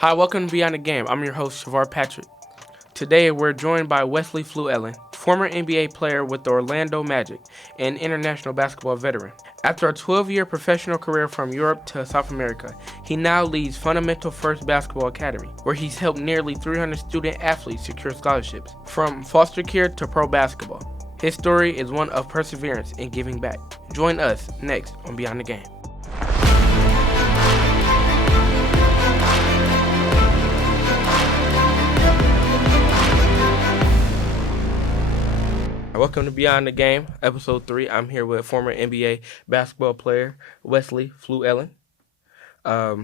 Hi, welcome to Beyond the Game. I'm your host, Shavar Patrick. Today, we're joined by Wesley Fluellen, former NBA player with the Orlando Magic and international basketball veteran. After a 12-year professional career from Europe to South America, he now leads Fundamental First Basketball Academy, where he's helped nearly 300 student athletes secure scholarships, from foster care to pro basketball. His story is one of perseverance and giving back. Join us next on Beyond the Game. Welcome to Beyond the Game, Episode 3. I'm here with former NBA basketball player Wesley Fluellen. How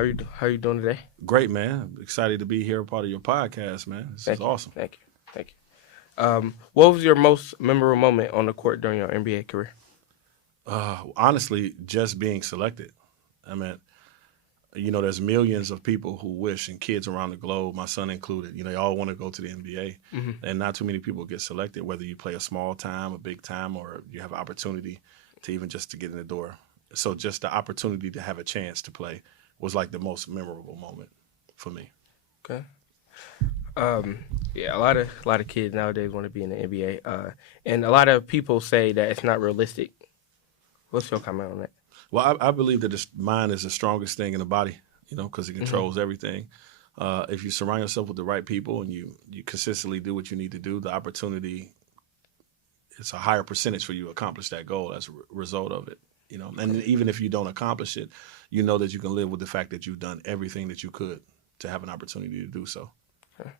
are you doing today? Great, man. Excited to be here, part of your podcast, man. This is awesome. Thank you. What was your most memorable moment on the court during your NBA career? Honestly, just being selected. I mean, there's millions of people who wish, and kids around the globe, my son included, they all want to go to the NBA. Mm-hmm. And not too many people get selected, whether you play a small time, a big time, or you have an opportunity to even just to get in the door. So just the opportunity to have a chance to play was like the most memorable moment for me. Okay. Yeah, a lot of kids nowadays want to be in the NBA, and a lot of people say that it's not realistic. What's your comment on that? Well, I believe that the mind is the strongest thing in the body, because it controls everything. If you surround yourself with the right people and you consistently do what you need to do, the opportunity, it's a higher percentage for you to accomplish that goal as a result of it. And even if you don't accomplish it, you know that you can live with the fact that you've done everything that you could to have an opportunity to do so. Okay.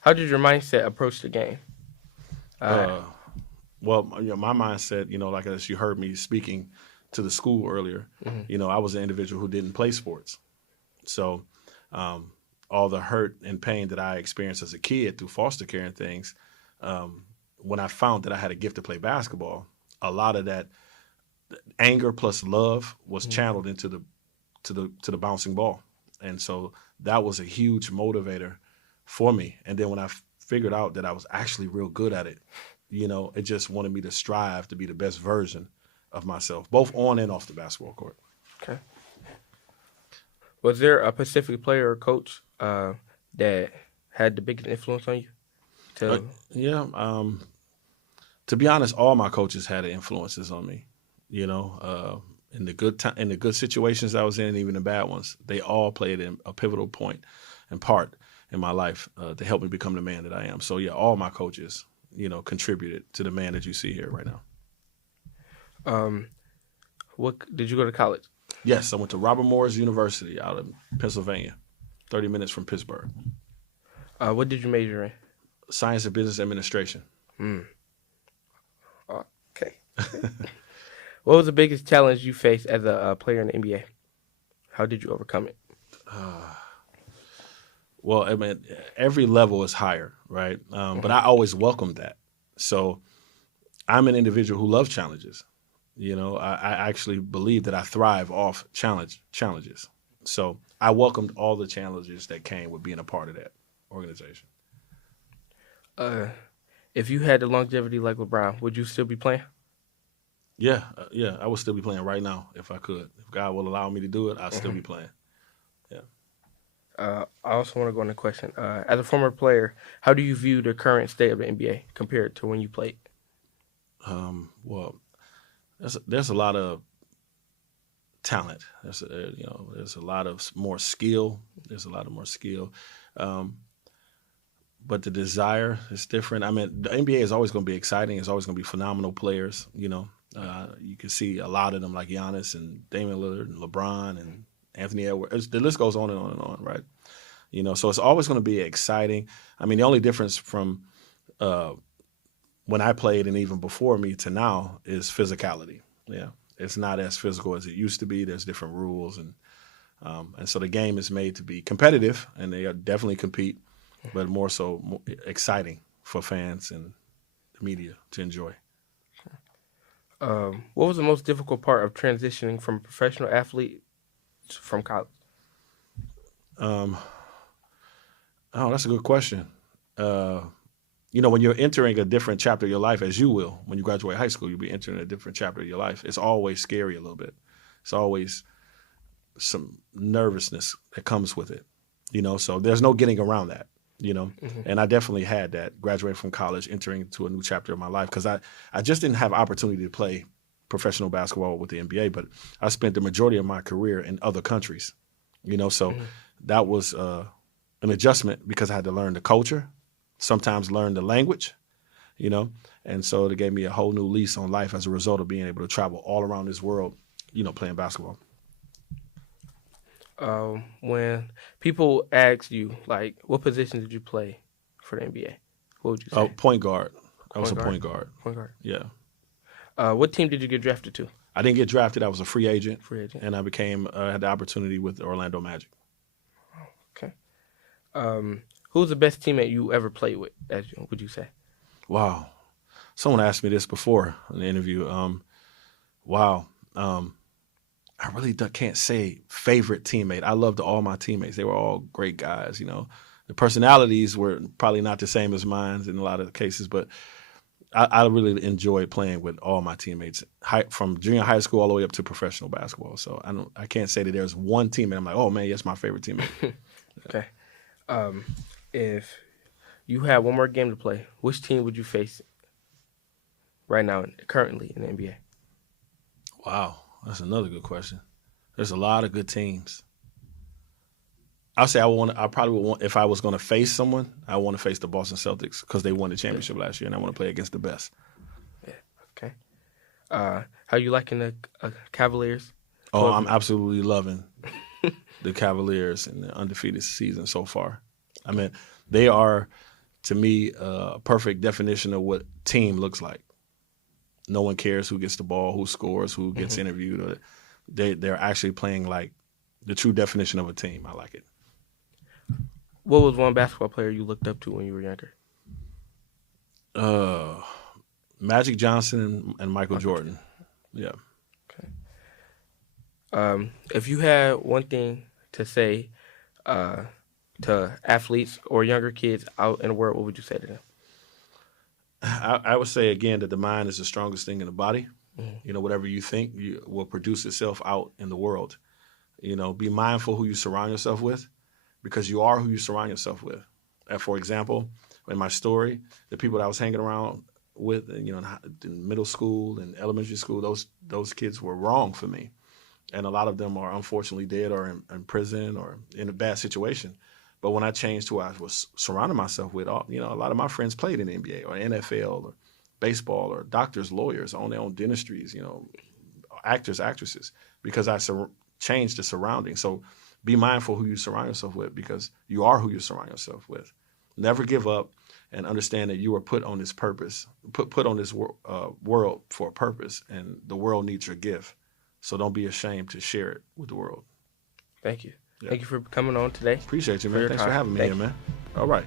How did your mindset approach the game? Well, my mindset, like as you heard me speaking to the school earlier, I was an individual who didn't play sports. So all the hurt and pain that I experienced as a kid through foster care and things, when I found that I had a gift to play basketball, a lot of that anger plus love was channeled into the bouncing ball. And so that was a huge motivator for me. And then when I figured out that I was actually real good at it, it just wanted me to strive to be the best version of myself, both on and off the basketball court. Okay. Was there a Pacific player or coach that had the biggest influence on you? To be honest, all my coaches had influences on me. In the good situations I was in, and even the bad ones, they all played a pivotal point and part in my life to help me become the man that I am. So yeah, all my coaches, contributed to the man that you see here right now. What did you go to college? Yes, I went to Robert Morris University out of Pennsylvania, 30 minutes from Pittsburgh. What did you major in? Science and Business Administration. Okay. What was the biggest challenge you faced as a player in the NBA? How did you overcome it? Well, I mean, every level is higher, right? But I always welcomed that. So I'm an individual who loves challenges. I actually believe that I thrive off challenges. So I welcomed all the challenges that came with being a part of that organization. If you had the longevity like LeBron, would you still be playing? Yeah, I would still be playing right now if I could. If God will allow me to do it, I'd still be playing. Yeah. I also want to go on a question. As a former player, how do you view the current state of the NBA compared to when you played? Well, there's a lot of talent. There's a lot of more skill. But the desire is different. I mean, the NBA is always going to be exciting. It's always going to be phenomenal players. You can see a lot of them like Giannis and Damian Lillard and LeBron and Anthony Edwards. The list goes on and on and on, right? So it's always going to be exciting. I mean, the only difference from when I played and even before me to now is physicality. Yeah, it's not as physical as it used to be. There's different rules, and so the game is made to be competitive, and they definitely compete, but more exciting for fans and the media to enjoy. What was the most difficult part of transitioning from a professional athlete from college? That's a good question. When you're entering a different chapter of your life, as you will, when you graduate high school, you'll be entering a different chapter of your life. It's always scary a little bit. It's always some nervousness that comes with it, so there's no getting around that, and I definitely had that graduating from college, entering into a new chapter of my life, because I just didn't have opportunity to play professional basketball with the NBA, but I spent the majority of my career in other countries, so that was an adjustment because I had to learn the culture, sometimes learn the language, and so it gave me a whole new lease on life as a result of being able to travel all around this world, playing basketball. When people ask you, like, what position did you play for the NBA? What would you say? Point guard. I was a point guard. Point guard. Yeah. What team did you get drafted to? I didn't get drafted. I was a free agent. Free agent. And I had the opportunity with the Orlando Magic. Okay. Who's the best teammate you ever played with, would you say? Wow. Someone asked me this before in the interview. Wow. I really can't say favorite teammate. I loved all my teammates. They were all great guys, The personalities were probably not the same as mine in a lot of cases, but I really enjoyed playing with all my teammates, from junior high school all the way up to professional basketball. So I can't say that there's one teammate I'm like, oh man, that's my favorite teammate. Okay. If you had one more game to play, which team would you face right now, currently in the NBA? Wow, that's another good question. There's a lot of good teams. I'll say I probably would want, if I was going to face someone, I want to face the Boston Celtics because they won the championship last year, and I want to play against the best. Yeah. Okay. How you liking the Cavaliers? Oh, I'm absolutely loving the Cavaliers and the undefeated season so far. I mean, they are, to me, a perfect definition of what team looks like. No one cares who gets the ball, who scores, who gets interviewed. They're actually playing like the true definition of a team. I like it. What was one basketball player you looked up to when you were younger? Magic Johnson and Michael Jordan. Yeah. Okay. If you had one thing to say to athletes or younger kids out in the world, what would you say to them? I would say, again, that the mind is the strongest thing in the body. Whatever you think will produce itself out in the world. Be mindful who you surround yourself with, because you are who you surround yourself with. And for example, in my story, the people that I was hanging around with, in middle school and elementary school, those kids were wrong for me. And a lot of them are unfortunately dead or in prison or in a bad situation. But when I changed who I was surrounding myself with, a lot of my friends played in the NBA or NFL or baseball or doctors, lawyers, own their own dentistries, actors, actresses, because I changed the surroundings. So be mindful who you surround yourself with, because you are who you surround yourself with. Never give up, and understand that you were put on this purpose, put on this world for a purpose, and the world needs your gift. So don't be ashamed to share it with the world. Thank you. Yeah. Thank you for coming on today. Appreciate you, man. Thanks for having me here, man. All right.